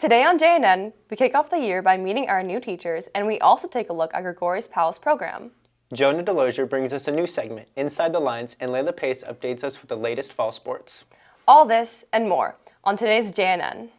Today on JNN, we kick off the year by meeting our new teachers, and we also take a look at Gregori's Palace program. Jonah Delozier brings us a new segment, Inside the Lines, and Layla Pace updates us with the latest fall sports. All this and more on today's JNN.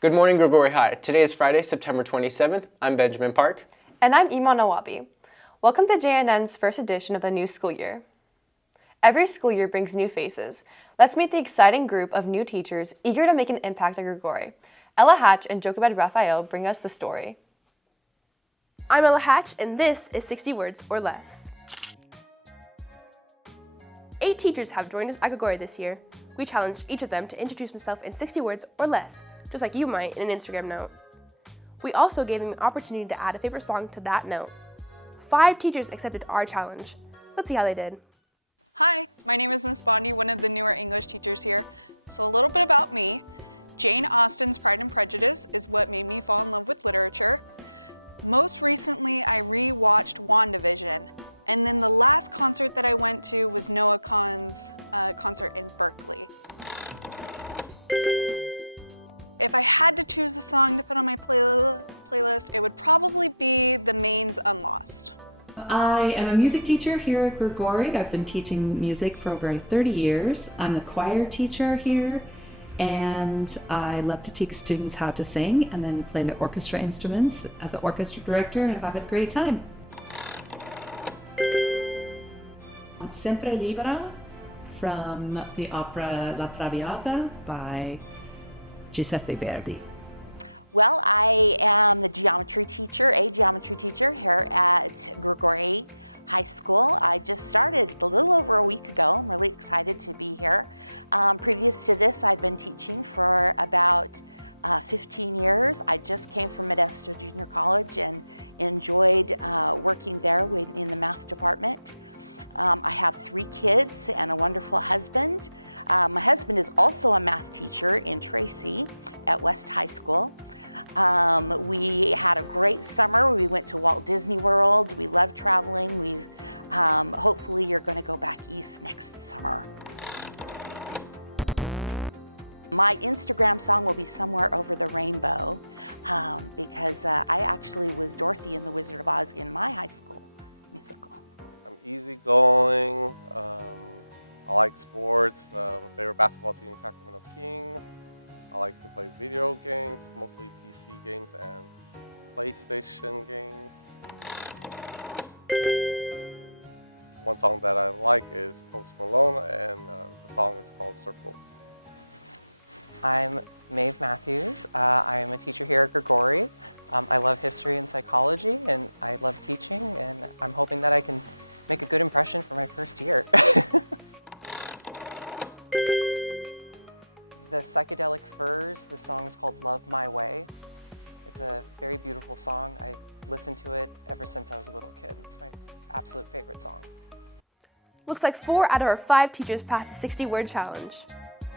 Good morning, Gregori High. Today is Friday, September 27th. I'm Benjamin Park. And I'm Iman Nawabi. Welcome to JNN's first edition of the new school year. Every school year brings new faces. Let's meet the exciting group of new teachers eager to make an impact at Gregori. Ella Hatch and Jochebed Raphael bring us the story. I'm Ella Hatch, and this is 60 Words or Less. 8 teachers have joined us at Gregori this year. We challenged each of them to introduce himself in 60 words or less, just like you might in an Instagram note. We also gave them an opportunity to add a favorite song to that note. 5 teachers accepted our challenge. Let's see how they did. I am a music teacher here at Gregori. I've been teaching music for over 30 years. I'm the choir teacher here, and I love to teach students how to sing and then play the orchestra instruments as the orchestra director, and I've had a great time. Sempre Libera from the opera La Traviata by Giuseppe Verdi. Looks like 4 out of our 5 teachers passed the 60-word challenge.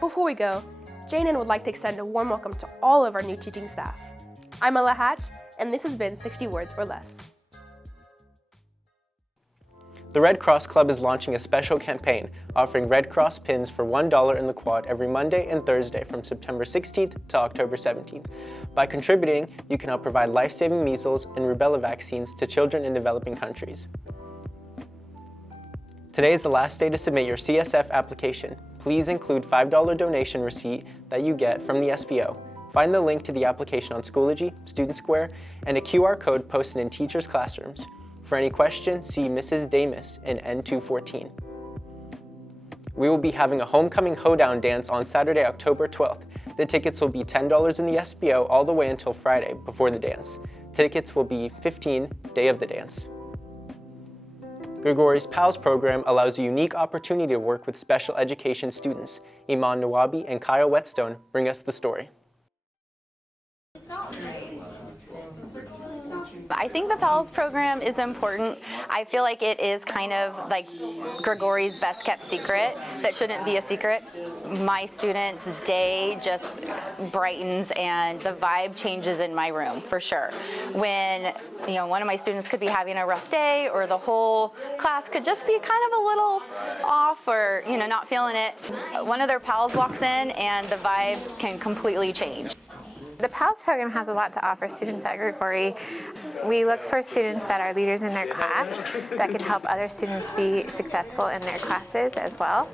Before we go, JNN would like to extend a warm welcome to all of our new teaching staff. I'm Ella Hatch, and this has been 60 Words or Less. The Red Cross Club is launching a special campaign offering Red Cross pins for $1 in the quad every Monday and Thursday from September 16th to October 17th. By contributing, you can help provide life-saving measles and rubella vaccines to children in developing countries. Today is the last day to submit your CSF application. Please include $5 donation receipt that you get from the SBO. Find the link to the application on Schoology, Student Square, and a QR code posted in teachers' classrooms. For any questions, see Mrs. Damis in N214. We will be having a homecoming hoedown dance on Saturday, October 12th. The tickets will be $10 in the SBO all the way until Friday before the dance. Tickets will be $15 day of the dance. Gregori's PALS program allows a unique opportunity to work with special education students. Iman Nawabi and Kyle Whetstone bring us the story. I think the PALS program is important. I feel like it is kind of like Grigori's best kept secret that shouldn't be a secret. My students' day just brightens and the vibe changes in my room for sure. When one of my students could be having a rough day, or the whole class could just be kind of a little off, or not feeling it, one of their pals walks in and the vibe can completely change. The PALS program has a lot to offer students at Grigori. We look for students that are leaders in their class that can help other students be successful in their classes as well.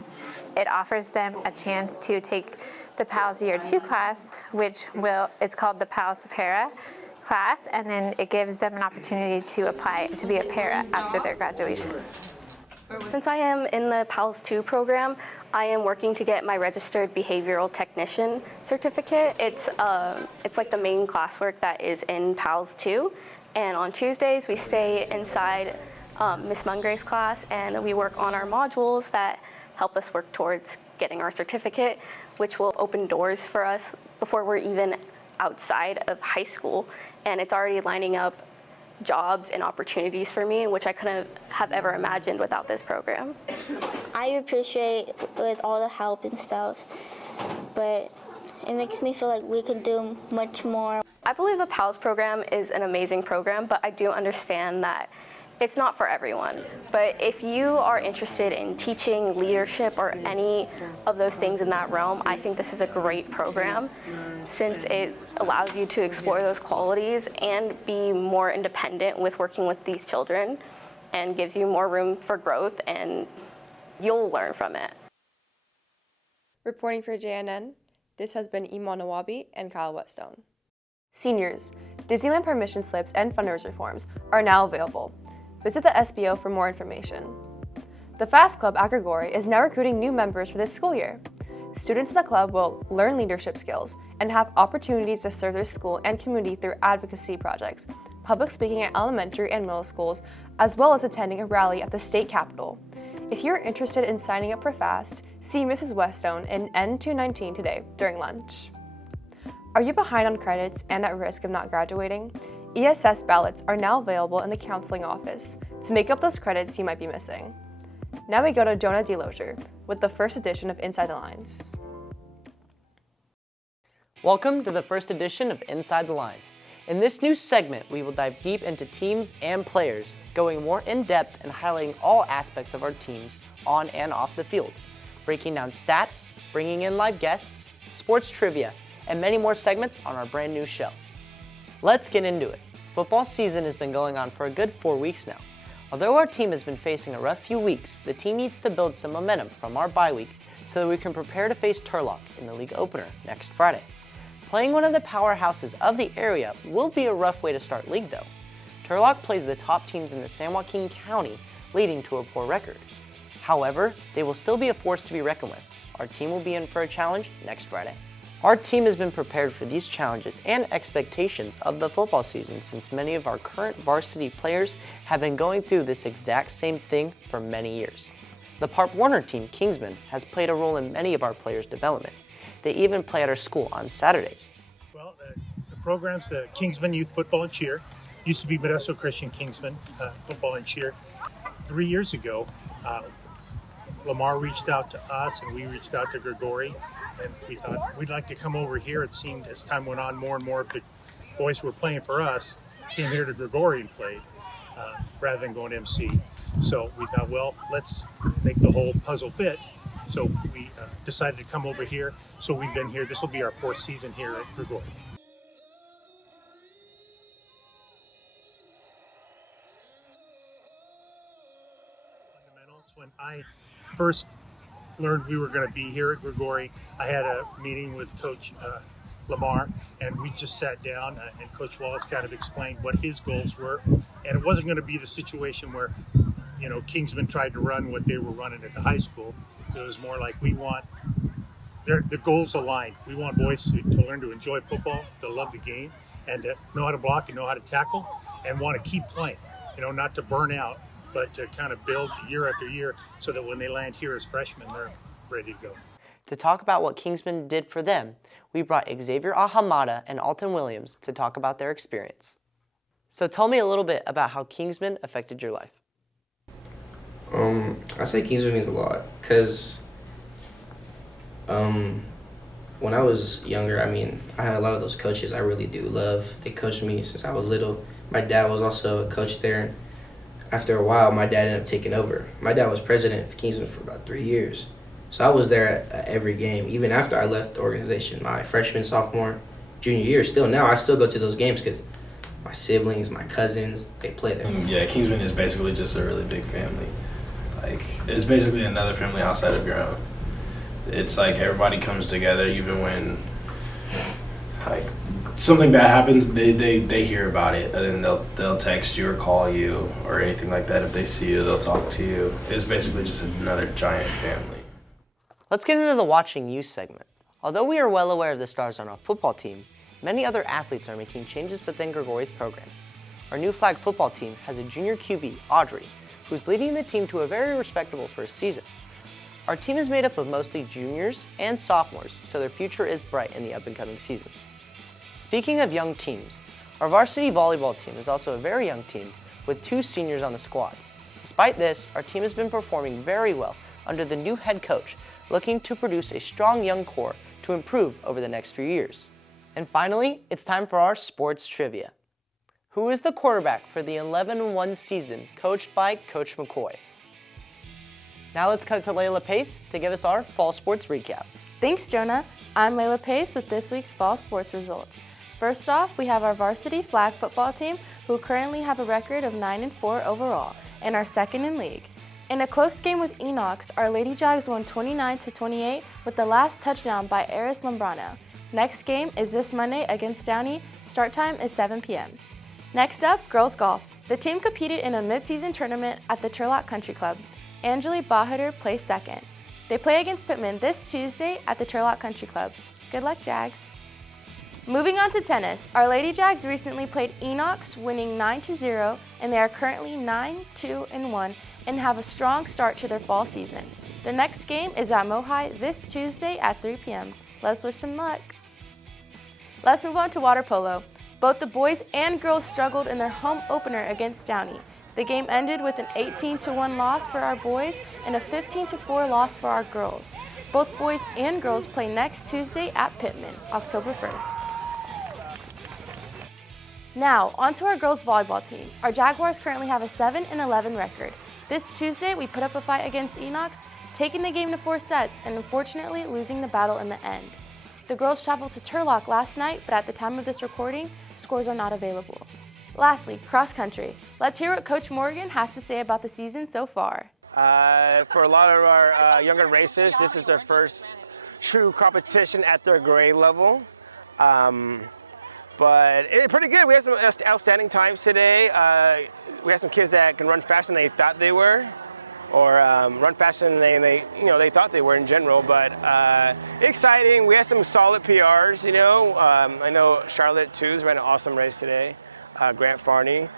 It offers them a chance to take the PALS Year 2 class, which it's called the PALS Para class, and then it gives them an opportunity to apply to be a para after their graduation. Since I am in the PALS 2 program, I am working to get my registered behavioral technician certificate. It's like the main classwork that is in PALS 2. And on Tuesdays, we stay inside Miss Mungray's class, and we work on our modules that help us work towards getting our certificate, which will open doors for us before we're even outside of high school. And it's already lining up jobs and opportunities for me, which I couldn't have ever imagined without this program. I appreciate with all the help and stuff, but it makes me feel like we can do much more. I believe the PALS program is an amazing program, but I do understand that it's not for everyone. But if you are interested in teaching, leadership, or any of those things in that realm, I think this is a great program, since it allows you to explore those qualities and be more independent with working with these children, and gives you more room for growth, and you'll learn from it. Reporting for JNN, this has been Iman Nawabi and Kyle Whetstone. Seniors, Disneyland permission slips and fundraiser forms are now available. Visit the SBO for more information. The Fast Club at Grigori is now recruiting new members for this school year. Students in the club will learn leadership skills and have opportunities to serve their school and community through advocacy projects, public speaking at elementary and middle schools, as well as attending a rally at the state capitol. If you're interested in signing up for FAST, see Mrs. Whetstone in N219 today during lunch. Are you behind on credits and at risk of not graduating? ESS ballots are now available in the counseling office to make up those credits you might be missing. Now we go to Jonah DeLozier with the first edition of Inside the Lines. Welcome to the first edition of Inside the Lines. In this new segment, we will dive deep into teams and players, going more in depth and highlighting all aspects of our teams on and off the field, breaking down stats, bringing in live guests, sports trivia, and many more segments on our brand new show. Let's get into it. Football season has been going on for a good 4 weeks now. Although our team has been facing a rough few weeks, the team needs to build some momentum from our bye week so that we can prepare to face Turlock in the league opener next Friday. Playing one of the powerhouses of the area will be a rough way to start league though. Turlock plays the top teams in the San Joaquin County, leading to a poor record. However, they will still be a force to be reckoned with. Our team will be in for a challenge next Friday. Our team has been prepared for these challenges and expectations of the football season since many of our current varsity players have been going through this exact same thing for many years. The Parp Warner team, Kingsman, has played a role in many of our players' development. They even play at our school on Saturdays. Well, the programs, the Kingsman Youth Football and Cheer, used to be Modesto Christian Kingsman Football and Cheer. 3 years ago, Lamar reached out to us and we reached out to Grigori, and we thought we'd like to come over here. It seemed as time went on, more and more of the boys who were playing for us came here to Grigori and played rather than going MC. So we thought, well, let's make the whole puzzle fit. So we decided to come over here. So we've been here. This will be our 4th season here at Grigori. Fundamentals. When I first learned we were going to be here at Grigori, I had a meeting with Coach Lamar, and we just sat down and Coach Wallace kind of explained what his goals were. And it wasn't going to be the situation where, you know, Kingsman tried to run what they were running at the high school. It was more like we want the goals aligned. We want boys to learn to enjoy football, to love the game, and to know how to block and know how to tackle, and want to keep playing. You know, not to burn out, but to kind of build year after year so that when they land here as freshmen, they're ready to go. To talk about what Kingsman did for them, we brought Xavier Ahamada and Alton Williams to talk about their experience. So tell me a little bit about how Kingsman affected your life. I say Kingsman means a lot because when I was younger, I had a lot of those coaches I really do love. They coached me since I was little. My dad was also a coach there. After a while, my dad ended up taking over. My dad was president of Kingsman for about 3 years. So I was there at every game, even after I left the organization. My freshman, sophomore, junior year, still now, I still go to those games because my siblings, my cousins, they play there. Yeah, Kingsman is basically just a really big family. Like, it's basically another family outside of your own. It's like everybody comes together, even when like something bad happens, they hear about it, and then they'll text you or call you or anything like that. If they see you, they'll talk to you. It's basically just another giant family. Let's get into the Watching You segment. Although we are well aware of the stars on our football team, many other athletes are making changes within Gregori's programs. Our new flag football team has a junior QB, Audrey, who's leading the team to a very respectable first season. Our team is made up of mostly juniors and sophomores, so their future is bright in the up-and-coming seasons. Speaking of young teams, our varsity volleyball team is also a very young team with 2 seniors on the squad. Despite this, our team has been performing very well under the new head coach, looking to produce a strong young core to improve over the next few years. And finally, it's time for our sports trivia. Who is the quarterback for the 11-1 season coached by Coach McCoy? Now let's cut to Layla Pace to give us our fall sports recap. Thanks, Jonah. I'm Layla Pace with this week's fall sports results. First off, we have our varsity flag football team, who currently have a record of 9-4 overall and are second in league. In a close game with Enox, our Lady Jags won 29-28 with the last touchdown by Eris Lambrano. Next game is this Monday against Downey. Start time is 7 p.m. Next up, girls golf. The team competed in a mid-season tournament at the Turlock Country Club. Angeli Bahadur placed second. They play against Pittman this Tuesday at the Turlock Country Club. Good luck, Jags. Moving on to tennis, our Lady Jags recently played Enox, winning 9-0, and they are currently 9-2-1 and have a strong start to their fall season. Their next game is at Mohai this Tuesday at 3 p.m. Let's wish them luck. Let's move on to water polo. Both the boys and girls struggled in their home opener against Downey. The game ended with an 18-1 loss for our boys and a 15-4 loss for our girls. Both boys and girls play next Tuesday at Pittman, October 1st. Now, on to our girls volleyball team. Our Jaguars currently have a 7-11 record. This Tuesday, we put up a fight against Enox, taking the game to 4 sets and unfortunately losing the battle in the end. The girls traveled to Turlock last night, but at the time of this recording, scores are not available. Lastly, cross country. Let's hear what Coach Morgan has to say about the season so far. For a lot of our younger racers, this is their first true competition at their grade level. But it's pretty good. We had some outstanding times today. We had some kids that can run faster than they thought they were, or run faster than they thought they were in general. But exciting. We had some solid PRs. I know Charlotte Twos ran an awesome race today. Grant Farney,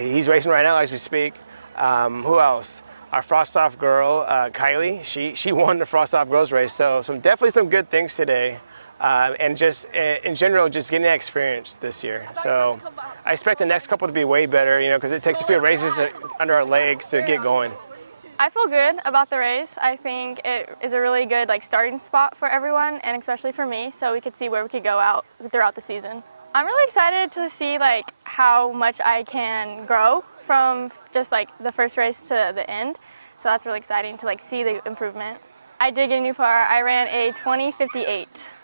he's racing right now as we speak. Who else? Our Frost-Off girl, Kylie, she won the Frost-Off girls race. So definitely some good things today. And just in general, just getting that experience this year. So I expect the next couple to be way better, because it takes a few races under our legs to get going. I feel good about the race. I think it is a really good starting spot for everyone, and especially for me, so we could see where we could go out throughout the season. I'm really excited to see how much I can grow from just the first race to the end. So that's really exciting to see the improvement. I did get a new par. I ran a 20:58.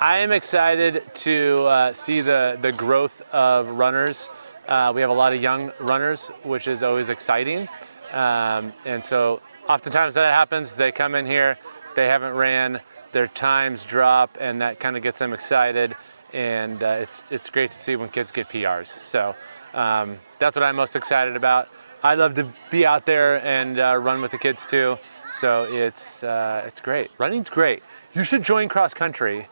I am excited to see the growth of runners. We have a lot of young runners, which is always exciting. And so oftentimes that happens, they come in here, they haven't ran, their times drop, and that kind of gets them excited. And it's great to see when kids get PRs. So that's what I'm most excited about. I love to be out there and run with the kids too. So it's great. Running's great. You should join cross country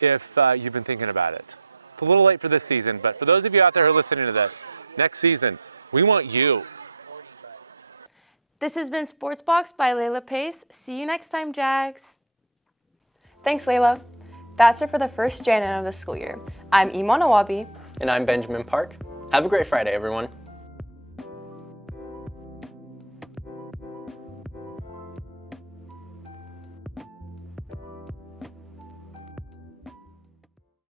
if you've been thinking about it. It's a little late for this season, but for those of you out there who are listening to this, next season, we want you. This has been Sports Box by Layla Pace. See you next time, Jags. Thanks, Layla. That's it for the first JNN of the school year. I'm Iman Awabi. And I'm Benjamin Park. Have a great Friday, everyone.